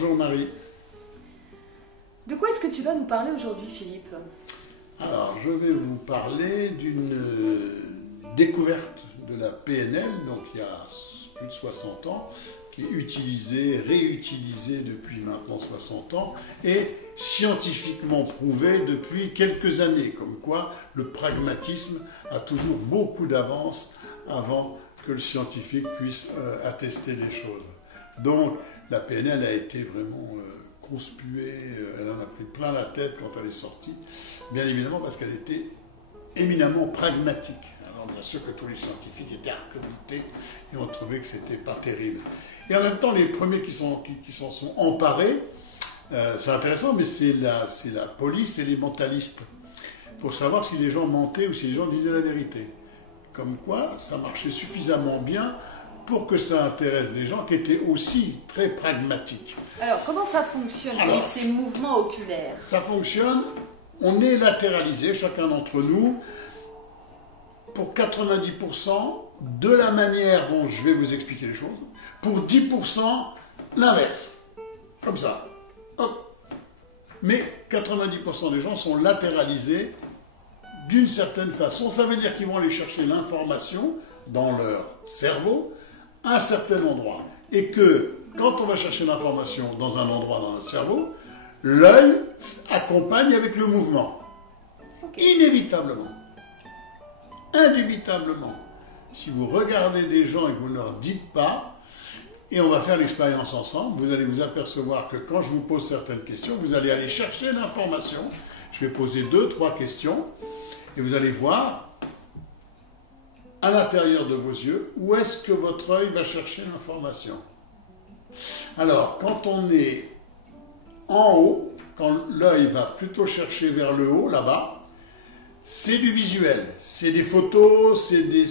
Bonjour Marie. De quoi est-ce que tu vas nous parler aujourd'hui, Philippe? Alors, je vais vous parler d'une découverte de la PNL, donc il y a plus de 60 ans, qui est utilisée, réutilisée depuis maintenant 60 ans, et scientifiquement prouvée depuis quelques années, comme quoi le pragmatisme a toujours beaucoup d'avance avant que le scientifique puisse attester les choses. Donc, la PNL a été vraiment conspuée, elle en a pris plein la tête quand elle est sortie, bien évidemment parce qu'elle était éminemment pragmatique. Alors bien sûr que tous les scientifiques étaient arc-boutés et ont trouvé que c'était pas terrible. Et en même temps, les premiers qui s'en sont emparés, c'est intéressant, mais c'est la police et les mentalistes, pour savoir si les gens mentaient ou si les gens disaient la vérité. Comme quoi, ça marchait suffisamment bien pour que ça intéresse des gens qui étaient aussi très pragmatiques. Alors, comment ça fonctionne, Philippe, ces mouvements oculaires? Ça fonctionne, on est latéralisé, chacun d'entre nous, pour 90% de la manière dont je vais vous expliquer les choses, pour 10% l'inverse, comme ça. Hop. Mais 90% des gens sont latéralisés d'une certaine façon. Ça veut dire qu'ils vont aller chercher l'information dans leur cerveau à un certain endroit. Et que quand on va chercher l'information dans un endroit dans notre cerveau, l'œil accompagne avec le mouvement. Okay. Inévitablement. Indubitablement. Si vous regardez des gens et que vous ne leur dites pas, et on va faire l'expérience ensemble, vous allez vous apercevoir que quand je vous pose certaines questions, vous allez aller chercher l'information. Je vais poser 2-3 questions, et vous allez voir à l'intérieur de vos yeux où est-ce que votre œil va chercher l'information. Alors, quand on est en haut, quand l'œil va plutôt chercher vers le haut, là-bas, c'est du visuel, c'est des photos, c'est des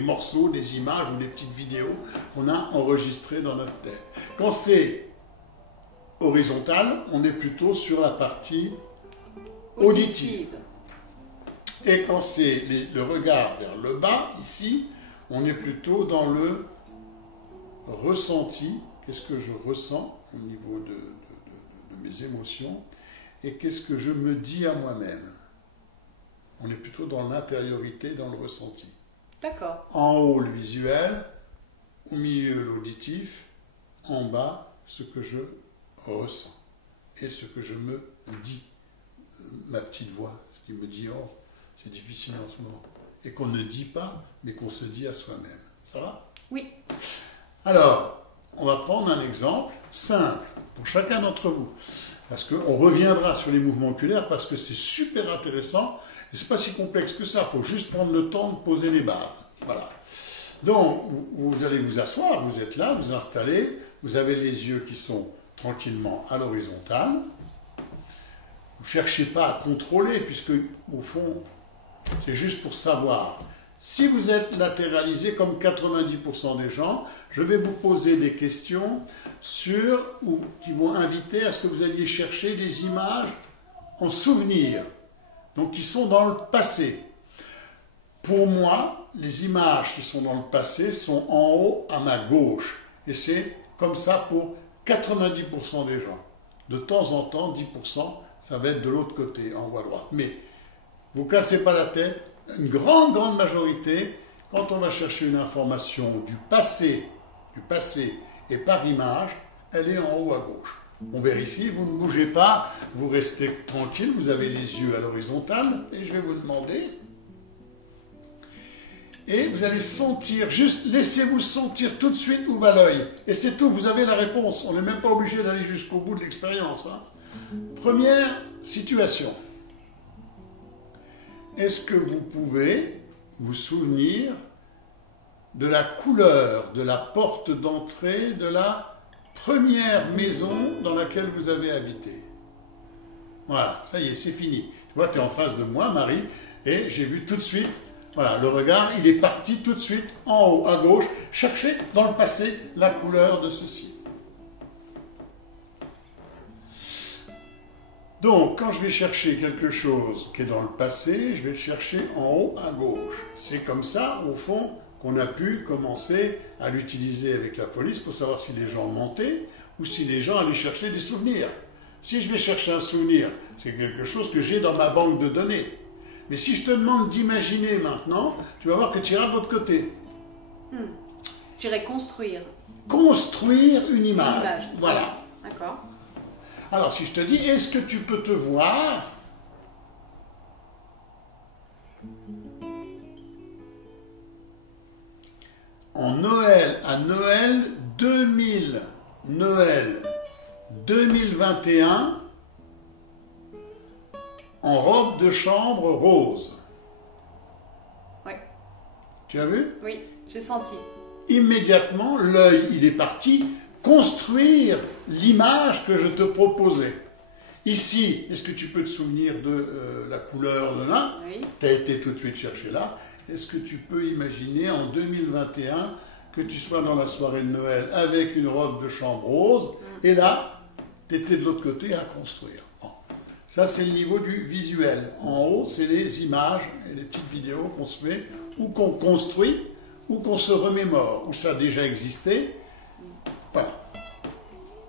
morceaux, des images ou des petites vidéos qu'on a enregistrées dans notre tête. Quand c'est horizontal, on est plutôt sur la partie auditive. Et quand c'est le regard vers le bas, ici, on est plutôt dans le ressenti. Qu'est-ce que je ressens au niveau de mes émotions et qu'est-ce que je me dis à moi-même. On est plutôt dans l'intériorité, dans le ressenti. D'accord. En haut, le visuel, au milieu, l'auditif, en bas, ce que je ressens et ce que je me dis. Ma petite voix, ce qui me dit « Oh, c'est difficile en ce moment ». Et qu'on ne dit pas, mais qu'on se dit à soi-même. Ça va? Oui. Alors, on va prendre un exemple simple pour chacun d'entre vous. Parce qu'on reviendra sur les mouvements oculaires parce que c'est super intéressant. Et ce n'est pas si complexe que ça. Il faut juste prendre le temps de poser les bases. Voilà. Donc, vous allez vous asseoir, vous êtes là, vous installez, vous avez les yeux qui sont tranquillement à l'horizontale. Vous ne cherchez pas à contrôler, puisque, au fond, c'est juste pour savoir. Si vous êtes latéralisé comme 90% des gens, je vais vous poser des questions qui vont inviter à ce que vous alliez chercher des images en souvenir, donc qui sont dans le passé. Pour moi, les images qui sont dans le passé sont en haut à ma gauche. Et c'est comme ça pour 90% des gens. De temps en temps, 10%, ça va être de l'autre côté, en haut à droite. Mais vous ne cassez pas la tête. Une grande majorité, quand on va chercher une information du passé et par image, elle est en haut à gauche. On vérifie, vous ne bougez pas, vous restez tranquille, vous avez les yeux à l'horizontale, et je vais vous demander, et vous allez sentir, juste laissez-vous sentir tout de suite où va l'œil. Et c'est tout, vous avez la réponse, on n'est même pas obligé d'aller jusqu'au bout de l'expérience. Hein. Première situation. Est-ce que vous pouvez vous souvenir de la couleur de la porte d'entrée de la première maison dans laquelle vous avez habité? Voilà, ça y est, c'est fini. Tu vois, tu es en face de moi, Marie, et j'ai vu tout de suite, voilà, le regard, il est parti tout de suite en haut, à gauche, chercher dans le passé la couleur de ceci. Donc, quand je vais chercher quelque chose qui est dans le passé, je vais le chercher en haut à gauche. C'est comme ça, au fond, qu'on a pu commencer à l'utiliser avec la police pour savoir si les gens mentaient ou si les gens allaient chercher des souvenirs. Si je vais chercher un souvenir, c'est quelque chose que j'ai dans ma banque de données. Mais si je te demande d'imaginer maintenant, tu vas voir que tu iras de l'autre côté. Tu irais construire. Construire une image. Une image. Voilà. D'accord. Alors si je te dis, est-ce que tu peux te voir en Noël, à Noël 2021, en robe de chambre rose. Oui. Tu as vu? Oui, j'ai senti. Immédiatement, l'œil, il est parti construire l'image que je te proposais. Ici, est-ce que tu peux te souvenir de la couleur de là? Oui. Tu as été tout de suite chercher là. Est-ce que tu peux imaginer en 2021 que tu sois dans la soirée de Noël avec une robe de chambre rose et là, tu étais de l'autre côté à construire. Bon. Ça, c'est le niveau du visuel. En haut, c'est les images et les petites vidéos qu'on se fait ou qu'on construit ou qu'on se remémore, où ça a déjà existé. Voilà.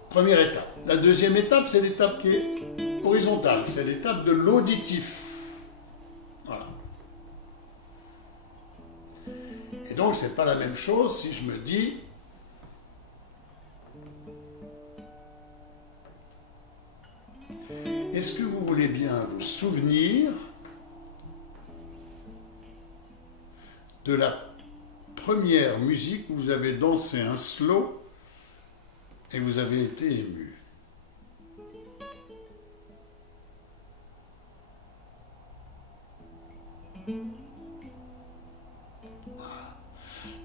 Première étape. La deuxième étape, c'est l'étape qui est horizontale. C'est l'étape de l'auditif. Voilà. Et donc, c'est pas la même chose si je me dis est-ce que vous voulez bien vous souvenir de la première musique où vous avez dansé un slow et vous avez été ému?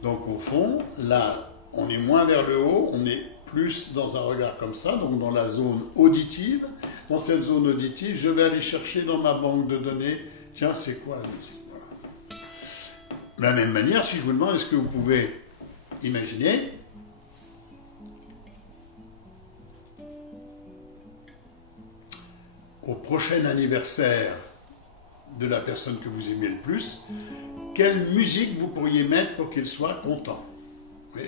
Donc au fond, là, on est moins vers le haut, on est plus dans un regard comme ça, donc dans la zone auditive. Dans cette zone auditive, je vais aller chercher dans ma banque de données, tiens, c'est quoi la musique? Voilà. De la même manière, si je vous demande, est-ce que vous pouvez imaginer au prochain anniversaire de la personne que vous aimez le plus, quelle musique vous pourriez mettre pour qu'il soit content?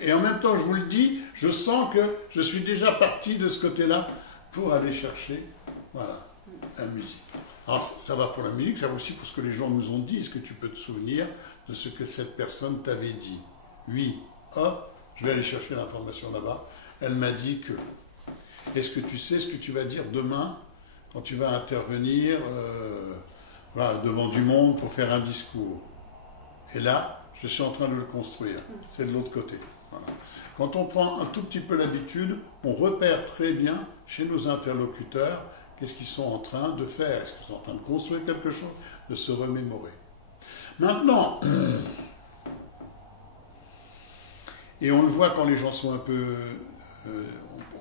Et en même temps, je vous le dis, je sens que je suis déjà parti de ce côté-là pour aller chercher, voilà, la musique. Alors, ça va pour la musique, ça va aussi pour ce que les gens nous ont dit. Est-ce que tu peux te souvenir de ce que cette personne t'avait dit? Oui, hop, je vais aller chercher l'information là-bas. Elle m'a dit que. Est-ce que tu sais ce que tu vas dire demain quand tu vas intervenir voilà, devant du monde pour faire un discours? Et là, je suis en train de le construire. C'est de l'autre côté. Voilà. Quand on prend un tout petit peu l'habitude, on repère très bien chez nos interlocuteurs qu'est-ce qu'ils sont en train de faire. Est-ce qu'ils sont en train de construire quelque chose, de se remémorer. Maintenant, et on le voit quand les gens sont un peu...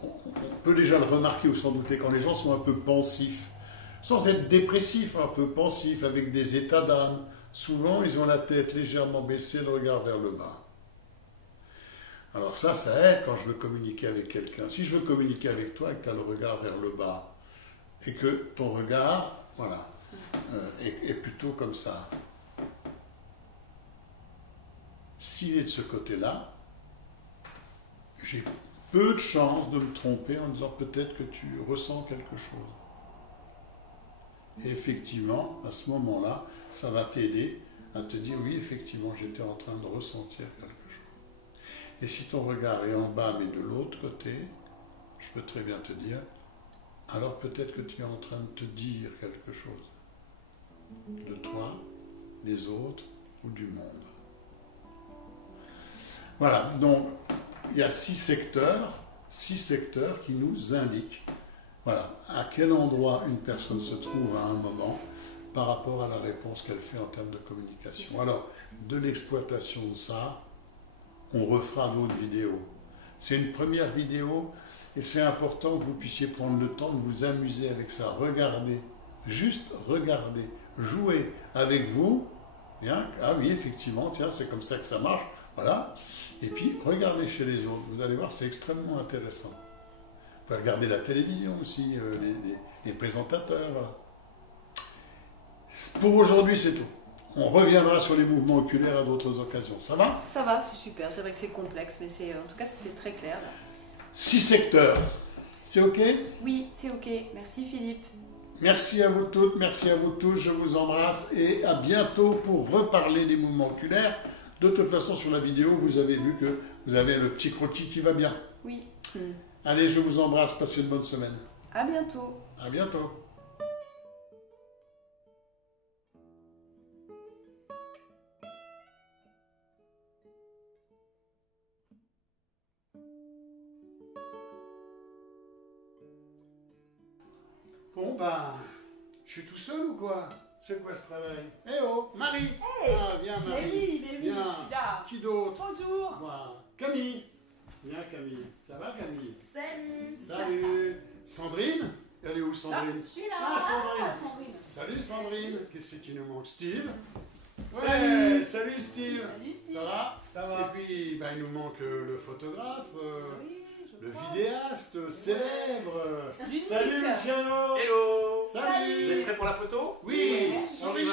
on peut déjà le remarquer ou s'en douter, quand les gens sont un peu pensifs, sans être dépressifs, un peu pensifs, avec des états d'âme. Souvent, ils ont la tête légèrement baissée, le regard vers le bas. Alors ça aide quand je veux communiquer avec quelqu'un. Si je veux communiquer avec toi et que tu as le regard vers le bas, et que ton regard, voilà, est plutôt comme ça. S'il est de ce côté-là, j'ai peu de chances de me tromper en disant peut-être que tu ressens quelque chose. Et effectivement, à ce moment-là, ça va t'aider à te dire oui, effectivement, j'étais en train de ressentir quelque chose. Et si ton regard est en bas mais de l'autre côté, je peux très bien te dire, alors peut-être que tu es en train de te dire quelque chose de toi, des autres ou du monde. Voilà, donc il y a 6 secteurs qui nous indiquent voilà, à quel endroit une personne se trouve à un moment par rapport à la réponse qu'elle fait en termes de communication. Alors, de l'exploitation de ça, on refera d'autres vidéos. C'est une première vidéo et c'est important que vous puissiez prendre le temps de vous amuser avec ça. Regardez, juste regardez, jouez avec vous. Bien, ah oui, effectivement, tiens, c'est comme ça que ça marche. Voilà. Et puis, regardez chez les autres. Vous allez voir, c'est extrêmement intéressant. Vous pouvez regarder la télévision aussi, les présentateurs. Voilà. Pour aujourd'hui, c'est tout. On reviendra sur les mouvements oculaires à d'autres occasions. Ça va? Ça va, c'est super. C'est vrai que c'est complexe, mais c'est en tout cas c'était très clair. Là. 6 secteurs. C'est OK? Oui, c'est ok. Merci Philippe. Merci à vous toutes, merci à vous tous. Je vous embrasse et à bientôt pour reparler des mouvements oculaires. De toute façon, sur la vidéo, vous avez vu que vous avez le petit croquis qui va bien. Oui. Allez, je vous embrasse. Passez une bonne semaine. À bientôt. À bientôt. Bon, ben, je suis tout seul ou quoi? C'est quoi ce travail? Eh oh, Marie! Hey, ah, viens, Marie. mais oui, Viens. je suis là. Qui d'autre? Bonjour. Moi. Camille. Viens, Camille. Ça va, Camille? Salut. Salut. Sandrine? Elle est où, Sandrine? Je suis là. Ah, Sandrine. Sandrine. Salut, Sandrine. Qu'est-ce que tu nous manques? Steve? Ouais, Salut. salut, Steve. Salut, Steve. Ça va? Ça va. Et puis, ben, il nous manque le photographe, Oui, je le crois. vidéaste célèbre. Ludovic. Salut, Luciano. Hello. Salut. Vous êtes prêts pour la photo? Oui, Oui. souriez.